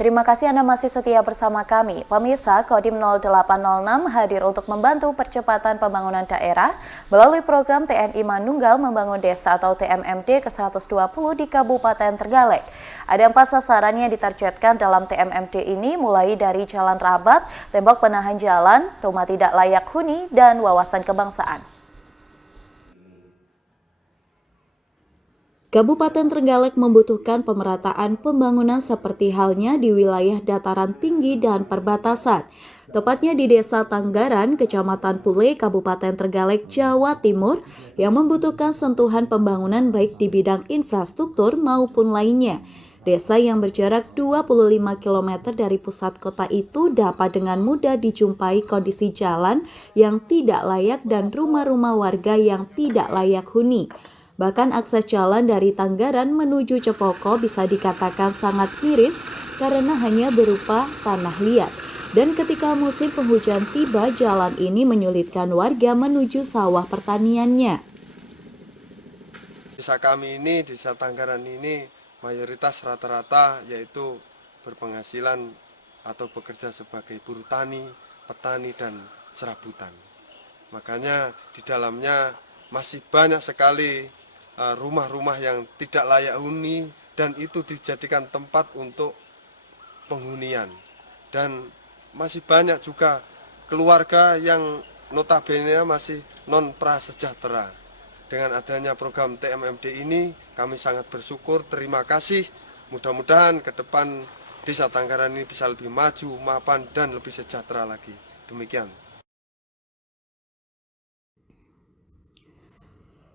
Terima kasih Anda masih setia bersama kami. Pemirsa, Kodim 0806 hadir untuk membantu percepatan pembangunan daerah melalui program TNI Manunggal Membangun Desa atau TMMD ke-120 di Kabupaten Trenggalek. Ada 4 sasaran yang ditargetkan dalam TMMD ini, mulai dari Jalan Rabat, tembok penahan jalan, rumah tidak layak huni, dan wawasan kebangsaan. Kabupaten Trenggalek membutuhkan pemerataan pembangunan seperti halnya di wilayah dataran tinggi dan perbatasan, tepatnya di Desa Tanggaran, Kecamatan Pule, Kabupaten Trenggalek, Jawa Timur, yang membutuhkan sentuhan pembangunan baik di bidang infrastruktur maupun lainnya. Desa yang berjarak 25 km dari pusat kota itu dapat dengan mudah dijumpai kondisi jalan yang tidak layak dan rumah-rumah warga yang tidak layak huni. Bahkan akses jalan dari Tanggaran menuju Cepoko bisa dikatakan sangat miris karena hanya berupa tanah liat. Dan ketika musim penghujan tiba, jalan ini menyulitkan warga menuju sawah pertaniannya. Desa kami ini, Desa Tanggaran ini mayoritas rata-rata yaitu berpenghasilan atau bekerja sebagai buruh tani, petani, dan serabutan. Makanya di dalamnya masih banyak sekali rumah-rumah yang tidak layak huni dan itu dijadikan tempat untuk penghunian. Dan masih banyak juga keluarga yang notabene masih non prasejahtera. Dengan adanya program TMMD ini kami sangat bersyukur, terima kasih. Mudah-mudahan ke depan Desa Tanggaran ini bisa lebih maju, mapan, dan lebih sejahtera lagi. Demikian.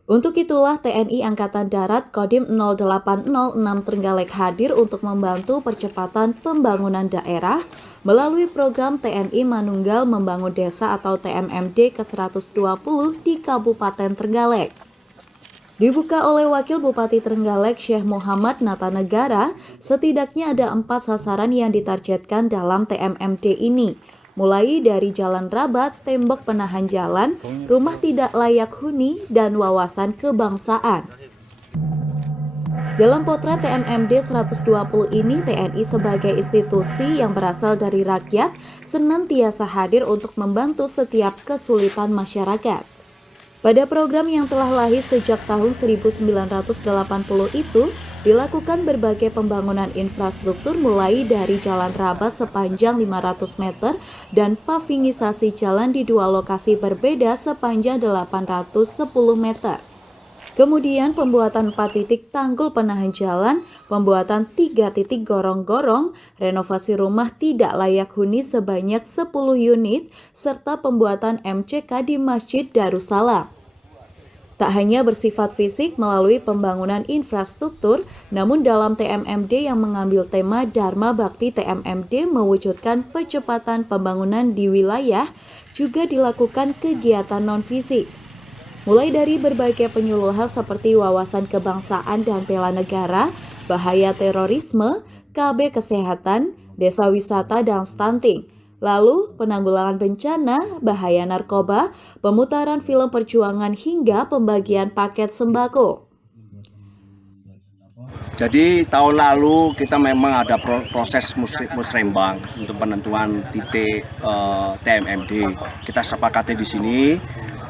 Untuk itulah TNI Angkatan Darat Kodim 0806 Trenggalek hadir untuk membantu percepatan pembangunan daerah melalui program TNI Manunggal Membangun Desa atau TMMD ke-120 di Kabupaten Trenggalek. Dibuka oleh Wakil Bupati Trenggalek Syekh Muhammad Natanegara, setidaknya ada 4 sasaran yang ditargetkan dalam TMMD ini. Mulai dari Jalan Rabat, tembok penahan jalan, rumah tidak layak huni, dan wawasan kebangsaan. Dalam potret TMMD 120 ini, TNI sebagai institusi yang berasal dari rakyat senantiasa hadir untuk membantu setiap kesulitan masyarakat. Pada program yang telah lahir sejak tahun 1980 itu, dilakukan berbagai pembangunan infrastruktur mulai dari Jalan Rabat sepanjang 500 meter dan pavingisasi jalan di 2 lokasi berbeda sepanjang 810 meter. Kemudian pembuatan 4 titik tanggul penahan jalan, pembuatan 3 titik gorong-gorong, renovasi rumah tidak layak huni sebanyak 10 unit, serta pembuatan MCK di Masjid Darussalam. Tak hanya bersifat fisik melalui pembangunan infrastruktur, namun dalam TMMD yang mengambil tema Dharma Bakti TMMD mewujudkan percepatan pembangunan di wilayah, juga dilakukan kegiatan non-fisik. Mulai dari berbagai penyuluhan seperti wawasan kebangsaan dan bela negara, bahaya terorisme, KB kesehatan, desa wisata dan stunting. Lalu penanggulangan bencana, bahaya narkoba, pemutaran film perjuangan hingga pembagian paket sembako. Jadi tahun lalu kita memang ada proses musrembang untuk penentuan titik TMMD. Kita sepakati di sini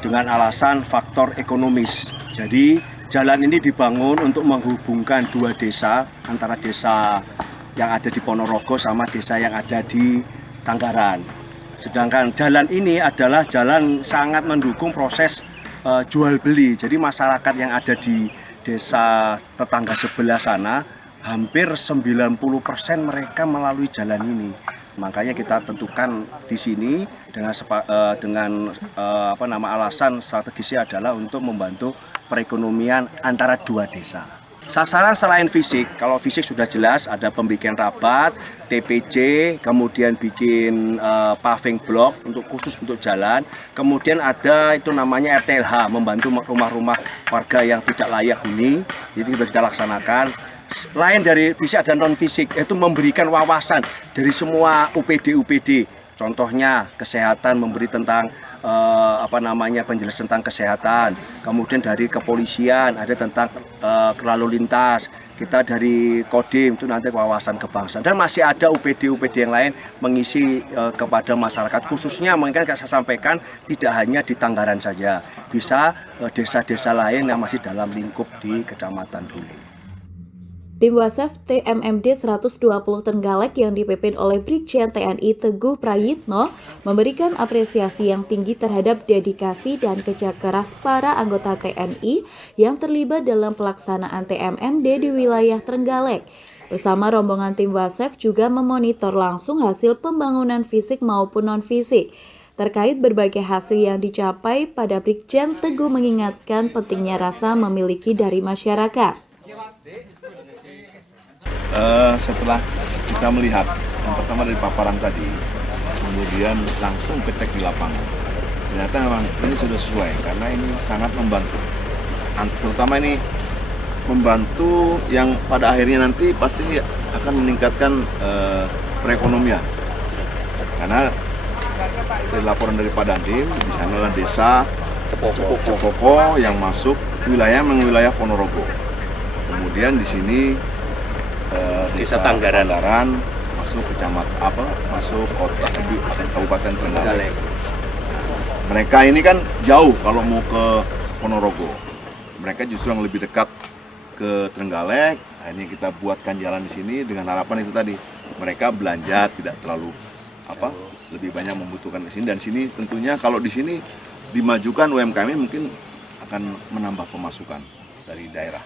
dengan alasan faktor ekonomis. Jadi jalan ini dibangun untuk menghubungkan 2 desa, antara desa yang ada di Ponorogo sama desa yang ada di Tanggaran. Sedangkan jalan ini adalah jalan sangat mendukung proses jual beli. Jadi masyarakat yang ada di desa tetangga sebelah sana hampir 90% mereka melalui jalan ini. Makanya kita tentukan di sini dengan alasan strategisnya adalah untuk membantu perekonomian antara 2 desa. Sasaran selain fisik, kalau fisik sudah jelas ada pembikin rabat, TPJ, kemudian bikin paving block khusus untuk jalan, kemudian ada itu namanya RTLH, membantu rumah-rumah warga yang tidak layak huni, itu sudah kita laksanakan. Lain dari fisik dan non fisik, itu memberikan wawasan dari semua UPD Contohnya kesehatan, memberi tentang penjelasan tentang kesehatan. Kemudian dari kepolisian ada tentang lalu lintas. Kita dari Kodim itu nanti wawasan kebangsaan. Dan masih ada UPD yang lain mengisi kepada masyarakat. Khususnya mungkin saya sampaikan tidak hanya di Tanggaran saja, bisa desa-desa lain yang masih dalam lingkup di Kecamatan Hule. Tim Wasef TMMD 120 Trenggalek yang dipimpin oleh Brigjen TNI Teguh Prayitno memberikan apresiasi yang tinggi terhadap dedikasi dan kerja keras para anggota TNI yang terlibat dalam pelaksanaan TMMD di wilayah Trenggalek. Bersama rombongan tim Wasef juga memonitor langsung hasil pembangunan fisik maupun non-fisik. Terkait berbagai hasil yang dicapai, pada Brigjen Teguh mengingatkan pentingnya rasa memiliki dari masyarakat. Setelah kita melihat yang pertama dari paparan tadi, kemudian langsung cek di lapangan, ternyata memang ini sudah sesuai karena ini sangat membantu, terutama ini membantu yang pada akhirnya nanti pasti akan meningkatkan perekonomian, karena dari laporan dari Pak Dandim di sana adalah desa Cepoko yang masuk wilayah Ponorogo, kemudian di sini desa Tanggaran masuk masuk kota Kabupaten Trenggalek. Mereka ini kan jauh kalau mau ke Ponorogo. Mereka justru yang lebih dekat ke Trenggalek. Akhirnya kita buatkan jalan di sini dengan harapan itu tadi. Mereka belanja tidak terlalu lebih banyak membutuhkan ke sini, dan sini tentunya kalau di sini dimajukan UMKM mungkin akan menambah pemasukan dari daerah.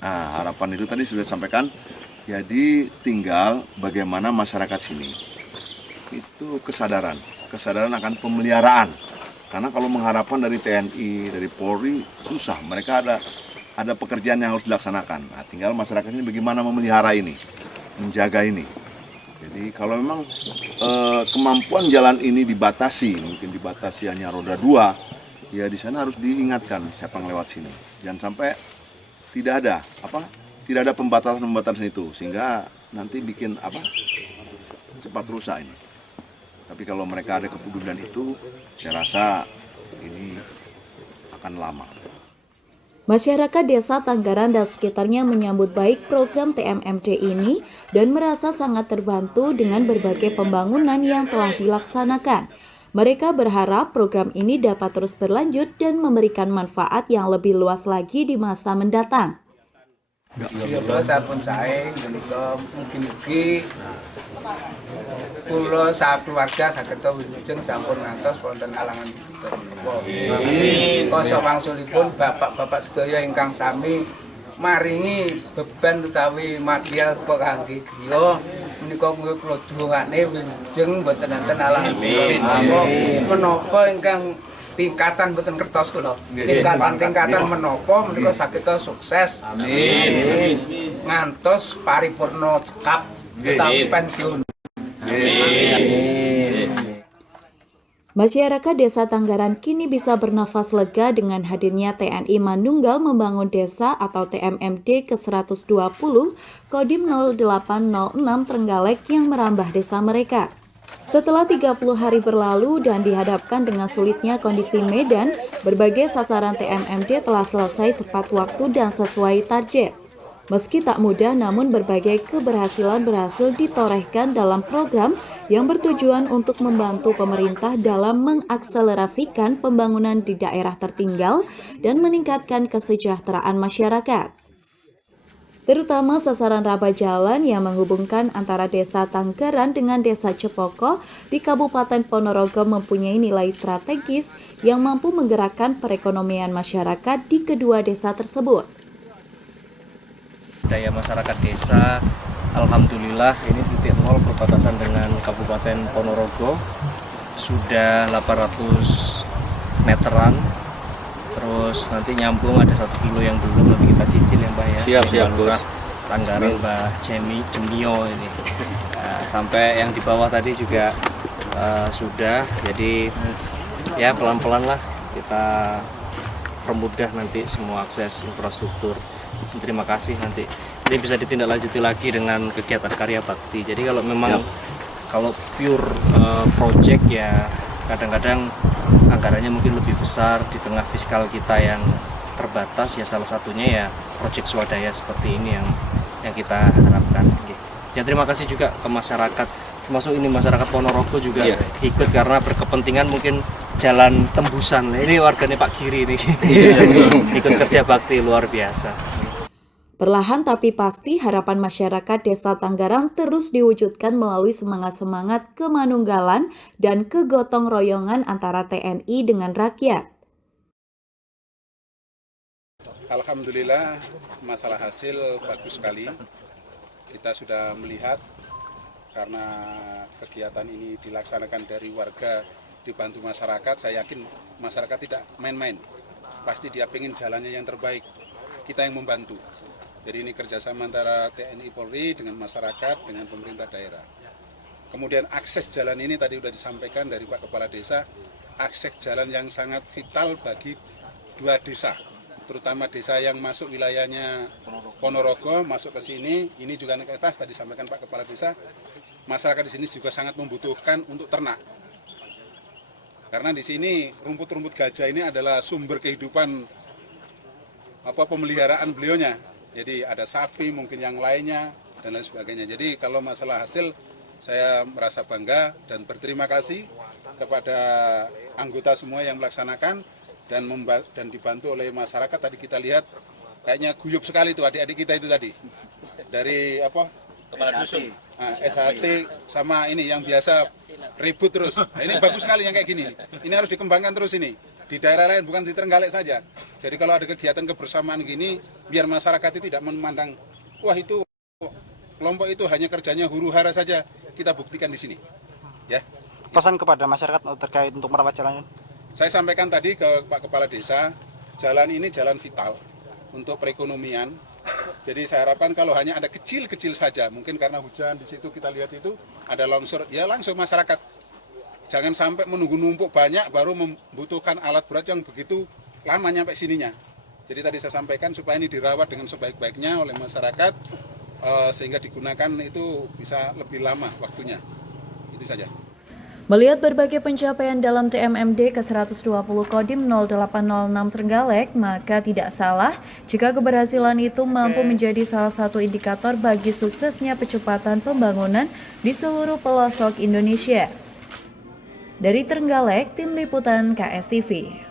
Nah, harapan itu tadi sudah disampaikan. Jadi tinggal bagaimana masyarakat sini itu kesadaran akan pemeliharaan. Karena kalau mengharapkan dari TNI, dari Polri susah. Mereka ada pekerjaan yang harus dilaksanakan. Nah, tinggal masyarakat ini bagaimana memelihara ini, menjaga ini. Jadi kalau memang kemampuan jalan ini dibatasi, mungkin dibatasi hanya roda 2, ya di sana harus diingatkan siapa yang lewat sini. Jangan sampai tidak ada pembatasan itu, sehingga nanti bikin cepat rusak ini. Tapi kalau mereka ada kepedulian itu, saya rasa ini akan lama. Masyarakat Desa Tanggaran dan sekitarnya menyambut baik program TMMD ini dan merasa sangat terbantu dengan berbagai pembangunan yang telah dilaksanakan. Mereka berharap program ini dapat terus berlanjut dan memberikan manfaat yang lebih luas lagi di masa mendatang. Ya sampun sae menika mugi-mugi kula sak keluarga saged wilujeng sampun ngantos wonten alangan menika. Koso wangsulipun bapak-bapak sedaya ingkang sami maringi beban utawi material kangge griya menika kula dhuwungane wilujeng boten enten alangan. Menapa ingkang tingkatan boten kertos kula. Tingkatan menapa menika saged sukses. Amin. Ngantos paripurna cekap utawi pensiun. Amin. Masyarakat Desa Tanggaran kini bisa bernafas lega dengan hadirnya TNI Manunggal Membangun Desa atau TMMD ke-120 Kodim 0806 Trenggalek yang merambah desa mereka. Setelah 30 hari berlalu dan dihadapkan dengan sulitnya kondisi medan, berbagai sasaran TMMD telah selesai tepat waktu dan sesuai target. Meski tak mudah, namun berbagai keberhasilan berhasil ditorehkan dalam program yang bertujuan untuk membantu pemerintah dalam mengakselerasikan pembangunan di daerah tertinggal dan meningkatkan kesejahteraan masyarakat. Terutama sasaran raba jalan yang menghubungkan antara Desa Tanggaran dengan Desa Cepoko di Kabupaten Ponorogo mempunyai nilai strategis yang mampu menggerakkan perekonomian masyarakat di kedua desa tersebut. Daya masyarakat desa, alhamdulillah ini titik nol perbatasan dengan Kabupaten Ponorogo sudah 800 meteran. Terus nanti nyambung ada 1 kilo yang belum, nanti kita cicil ya Mbak ya. Siap Bos. Tanggaran Mbak Jemio ini. Nah, sampai yang di bawah tadi juga sudah. Jadi ya pelan-pelan lah kita permudah nanti semua akses infrastruktur. Terima kasih nanti. Ini bisa ditindaklanjuti lagi dengan kegiatan karya bakti. Jadi kalau memang Kalau pure project ya kadang-kadang anggarannya mungkin lebih besar di tengah fiskal kita yang terbatas, ya salah satunya ya project swadaya seperti ini yang kita harapkan. Ya terima kasih juga ke masyarakat, termasuk ini masyarakat Ponorogo juga ikut karena berkepentingan mungkin jalan tembusan. Ini warganya Pak Giri ini ikut kerja bakti luar biasa. Perlahan tapi pasti harapan masyarakat Desa Tanggarang terus diwujudkan melalui semangat-semangat kemanunggalan dan kegotong royongan antara TNI dengan rakyat. Alhamdulillah, masalah hasil bagus sekali. Kita sudah melihat karena kegiatan ini dilaksanakan dari warga dibantu masyarakat, saya yakin masyarakat tidak main-main. Pasti dia ingin jalannya yang terbaik, kita yang membantu. Jadi ini kerjasama antara TNI Polri dengan masyarakat, dengan pemerintah daerah. Kemudian akses jalan ini tadi sudah disampaikan dari Pak Kepala Desa, akses jalan yang sangat vital bagi 2 desa. Terutama desa yang masuk wilayahnya Ponorogo, masuk ke sini, ini juga naik ke atas, tadi disampaikan Pak Kepala Desa. Masyarakat di sini juga sangat membutuhkan untuk ternak. Karena di sini rumput-rumput gajah ini adalah sumber kehidupan pemeliharaan beliaunya. Jadi ada sapi, mungkin yang lainnya, dan lain sebagainya. Jadi kalau masalah hasil, saya merasa bangga dan berterima kasih kepada anggota semua yang melaksanakan dan dibantu oleh masyarakat. Tadi kita lihat kayaknya guyup sekali itu adik-adik kita itu tadi. Dari Kepala Dusun. SHT sama ini yang biasa ribut terus. Nah, ini bagus sekali yang kayak gini. Ini harus dikembangkan terus ini. Di daerah lain, bukan di Trenggalek saja. Jadi kalau ada kegiatan kebersamaan gini, biar masyarakat itu tidak memandang, wah itu kelompok itu hanya kerjanya huru-hara saja. Kita buktikan di sini. Ya. Pesan kepada masyarakat terkait untuk merawat jalan ini? Saya sampaikan tadi ke Pak Kepala Desa, jalan ini jalan vital untuk perekonomian. Jadi saya harapkan kalau hanya ada kecil-kecil saja, mungkin karena hujan di situ kita lihat itu ada longsor, ya langsung masyarakat. Jangan sampai menunggu numpuk banyak baru membutuhkan alat berat yang begitu lama nyampe sininya. Jadi tadi saya sampaikan supaya ini dirawat dengan sebaik-baiknya oleh masyarakat sehingga digunakan itu bisa lebih lama waktunya. Itu saja. Melihat berbagai pencapaian dalam TMMD ke-120 Kodim 0806 Trenggalek, maka tidak salah jika keberhasilan itu mampu menjadi salah satu indikator bagi suksesnya percepatan pembangunan di seluruh pelosok Indonesia. Dari Trenggalek, Tim Liputan KSTV.